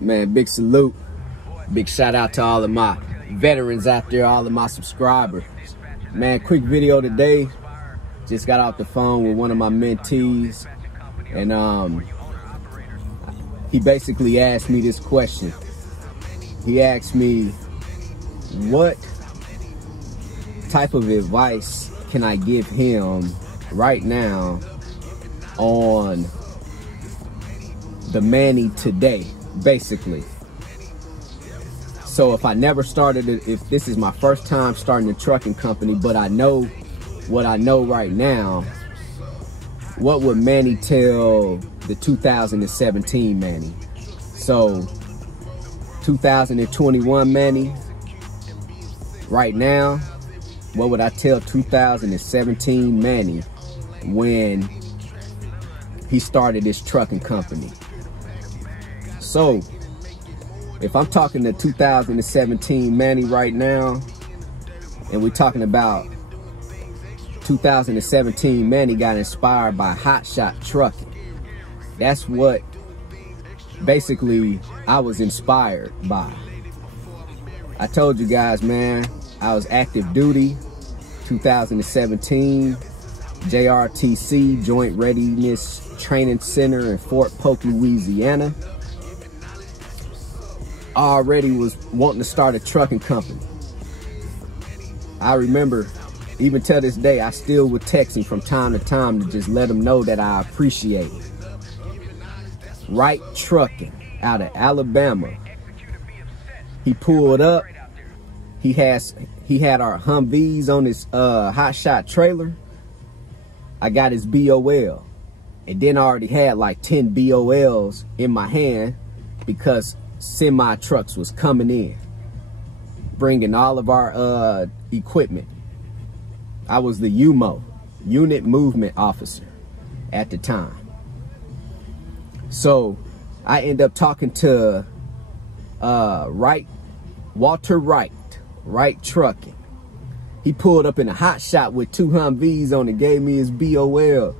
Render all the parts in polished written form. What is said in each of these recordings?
Man, big salute. Big shout out to all of my veterans out there, all of my subscribers. Man, quick video today. Just got off the phone with one of my mentees, and he basically asked me this question. He asked me, what type of advice can I give him right now on the Manny today, basically. So if I never started it, if this is my first time starting a trucking company, but I know what I know right now, what would Manny tell the 2017 Manny? So 2021 Manny, right now, what would I tell 2017 Manny when he started this trucking company? So if I'm talking to 2017 Manny right now, and we're talking about 2017 Manny got inspired by Hotshot trucking. That's what basically I was inspired by. I told you guys, man, I was active duty 2017, JRTC, Joint Readiness Training Center in Fort Polk, Louisiana. I already was wanting to start a trucking company. I remember, even till this day, I still would text him from time to time to just let him know that I appreciate it. Right Trucking out of Alabama. He pulled up. He had our Humvees on his Hotshot trailer. I got his BOL. And then I already had like 10 BOLs in my hand because semi trucks was coming in, bringing all of our equipment. I was the UMO, Unit Movement Officer, at the time. So I end up talking to Walter Wright, Wright Trucking. He pulled up in a Hotshot with 2 Humvees on it, gave me his BOL.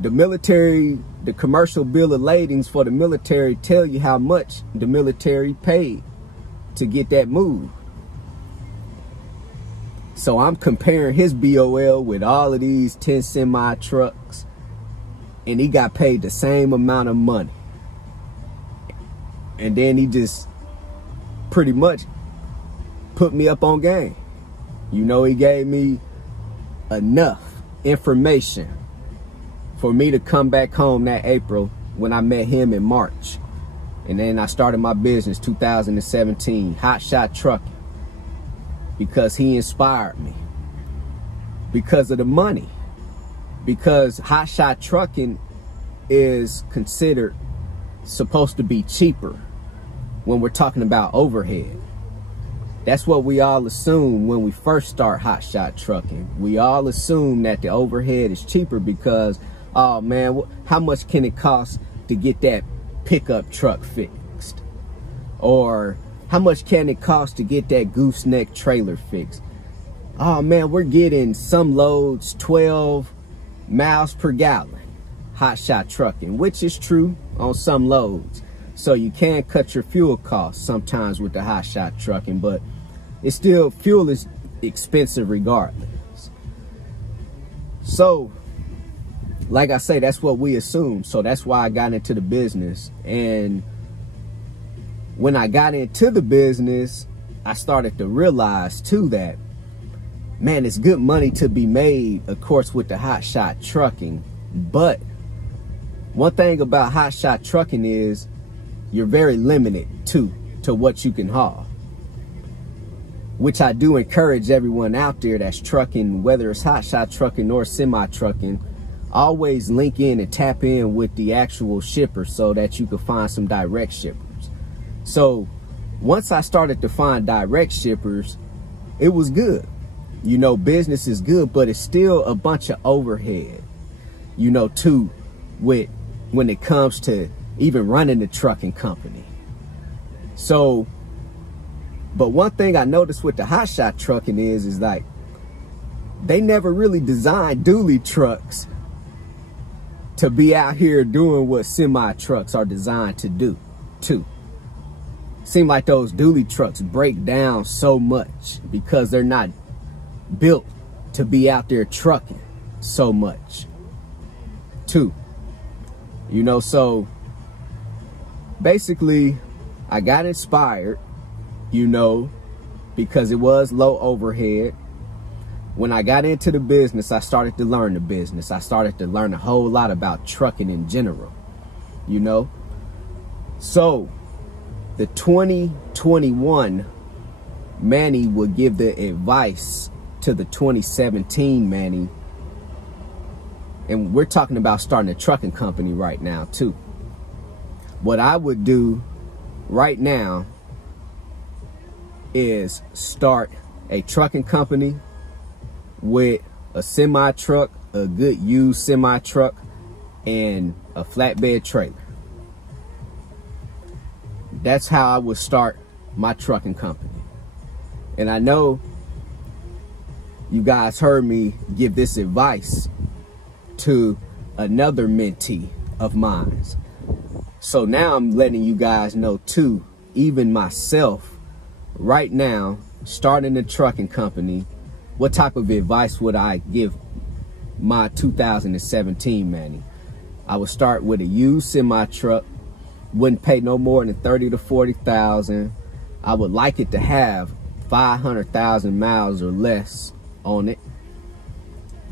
The military, the commercial bill of ladings for the military tell you how much the military paid to get that move. So I'm comparing his BOL with all of these 10 semi trucks, and he got paid the same amount of money. And then he just pretty much put me up on game. You know, he gave me enough information for me to come back home that April when I met him in March. And then I started my business 2017, Hotshot Trucking, because he inspired me. Because of the money. Because Hotshot Trucking is considered supposed to be cheaper when we're talking about overhead. That's what we all assume when we first start Hotshot Trucking. We all assume that the overhead is cheaper because, oh man, how much can it cost to get that pickup truck fixed? Or how much can it cost to get that gooseneck trailer fixed? Oh man, we're getting some loads 12 miles per gallon, Hotshot Trucking, which is true on some loads. So you can cut your fuel costs sometimes with the Hotshot Trucking, but it's still, fuel is expensive regardless. So like I say, that's what we assume. So that's why I got into the business. And when I got into the business, I started to realize too that, man, it's good money to be made, of course, with the Hotshot Trucking. But one thing about Hotshot Trucking is you're very limited to what you can haul. Which I do encourage everyone out there that's trucking, whether it's Hotshot Trucking or semi-trucking, always link in and tap in with the actual shipper so that you can find some direct shippers. So once I started to find direct shippers, it was good. You know, business is good, but it's still a bunch of overhead, you know, too, with when it comes to even running the trucking company. So, but one thing I noticed with the Hotshot Trucking is like, they never really designed dually trucks to be out here doing what semi trucks are designed to do. too. Seem like those dually trucks break down so much because they're not built to be out there trucking so much too. You know, so basically I got inspired, you know, because it was low overhead. When I got into the business, I started to learn the business. I started to learn a whole lot about trucking in general, you know. So the 2021 Manny would give the advice to the 2017 Manny. And we're talking about starting a trucking company right now too. What I would do right now is start a trucking company with a semi truck, a good used semi truck, and a flatbed trailer. That's how I would start my trucking company. And I know you guys heard me give this advice to another mentee of mine. So now I'm letting you guys know too, even myself, right now, starting a trucking company, what type of advice would I give my 2017 Manny? I would start with a used semi truck, wouldn't pay no more than 30 to 40,000. I would like it to have 500,000 miles or less on it,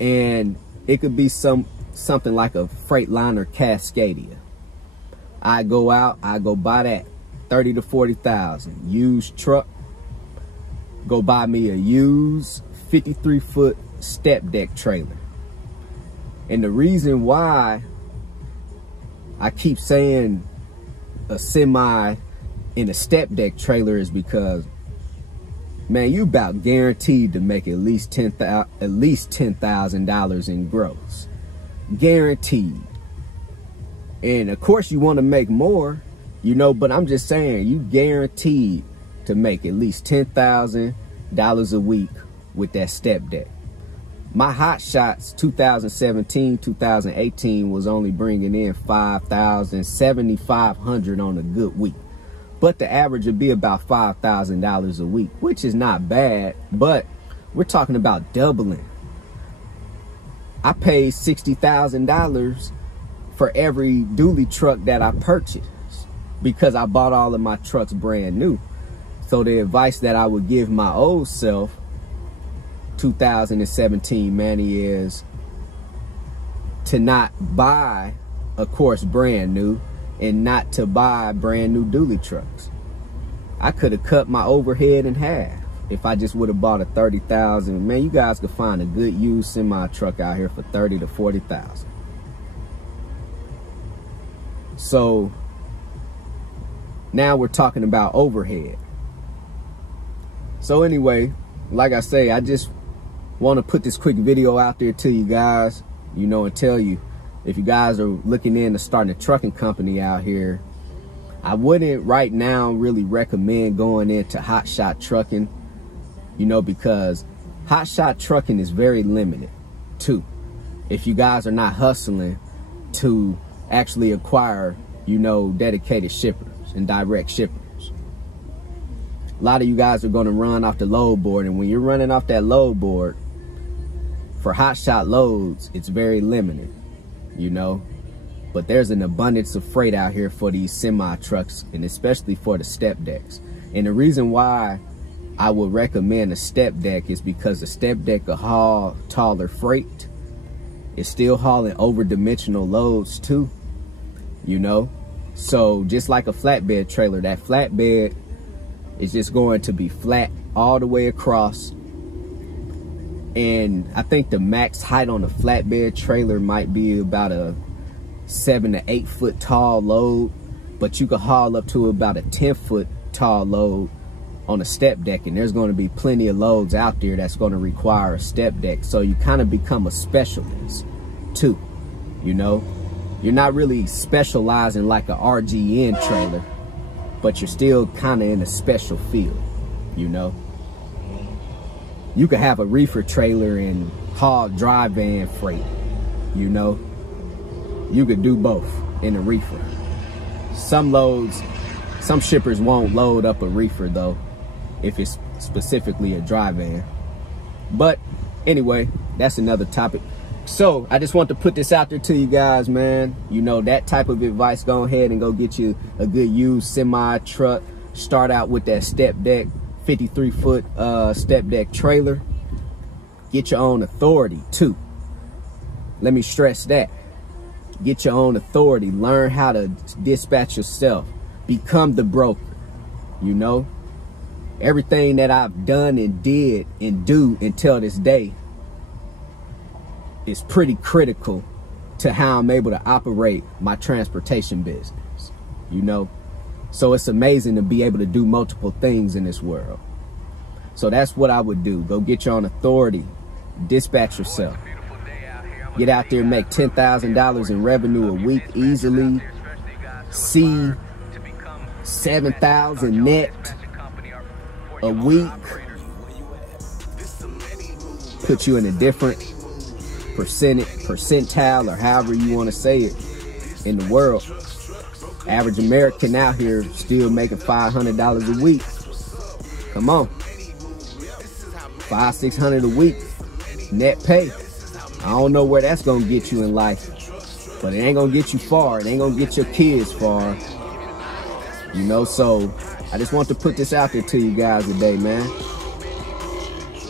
and it could be something like a Freightliner Cascadia. I go out, I go buy that 30 to 40,000 used truck, go buy me a used 53-foot Stepdeck trailer. And the reason why I keep saying a semi in a Stepdeck trailer is because, man, you about guaranteed to make at least $10,000 in gross. Guaranteed. And of course you want to make more, you know, but I'm just saying you guaranteed to make at least $10,000 a week with that Stepdeck. My Hotshots 2017, 2018 was only bringing in $5,000, $7,500 on a good week. But the average would be about $5,000 a week, which is not bad, but we're talking about doubling. I paid $60,000 for every dually truck that I purchased because I bought all of my trucks brand new. So the advice that I would give my old self, 2017 Manny, is to not buy, of course, brand new, and not to buy brand new dually trucks. I could have cut my overhead in half if I just would have bought a 30,000. Man, you guys could find a good used semi truck out here for 30 to 40,000. So now we're talking about overhead. So anyway, like I say, I just want to put this quick video out there to you guys, you know, and tell you, if you guys are looking into starting a trucking company out here, I wouldn't right now really recommend going into Hotshot trucking, you know, because Hotshot trucking is very limited too. If you guys are not hustling to actually acquire, you know, dedicated shippers and direct shippers. A lot of you guys are going to run off the load board, and when you're running off that load board for Hotshot loads, it's very limited, you know. But there's an abundance of freight out here for these semi trucks, and especially for the Stepdecks. And the reason why I would recommend a Stepdeck is because the Stepdeck will haul taller freight. It's still hauling over-dimensional loads too, you know. So just like a flatbed trailer, that flatbed is just going to be flat all the way across. And I think the max height on a flatbed trailer might be about a 7 to 8 foot tall load, but you could haul up to about a 10-foot tall load on a step deck, and there's going to be plenty of loads out there that's going to require a step deck. So you kind of become a specialist too, you know. You're not really specializing like a RGN trailer, but you're still kind of in a special field, you know. You could have a reefer trailer and haul dry van freight, you know. You could do both in a reefer. Some loads Some shippers won't load up a reefer though, if it's specifically a dry van. But anyway, that's another topic. So I just want to put this out there to you guys, man. You know, that type of advice, go ahead and go get you a good used semi truck. Start out with that Stepdeck, 53-foot Stepdeck trailer. Get your own authority too. Let me stress that. Get your own authority. Learn how to dispatch yourself. Become the broker. You know, everything that I've done and did and do until this day is pretty critical to how I'm able to operate my transportation business, you know? So it's amazing to be able to do multiple things in this world. So that's what I would do. Go get your own authority. Dispatch yourself. Get out there and make $10,000 in revenue a week easily. See 7,000 net a week. Put you in a different percentile, or however you want to say it, in the world. Average American out here still making $500 a week. Come on, $500-600 a week net pay. I don't know where that's gonna get you in life, but it ain't gonna get you far. It ain't gonna get your kids far, you know. So I just want to put this out there to you guys today, man.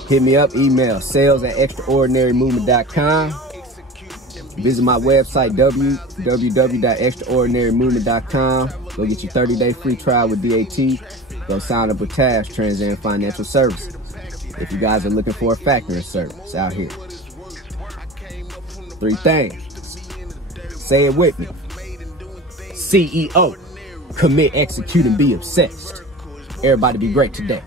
Hit me up, email sales@extraordinarymovement.com. Visit my website, www.extraordinarymovement.com. Go get your 30-day free trial with DAT. Go sign up with TAFS, Trans and Financial Services. If you guys are looking for a factoring service out here. 3 things. Say it with me. CEO. Commit, execute, and be obsessed. Everybody be great today.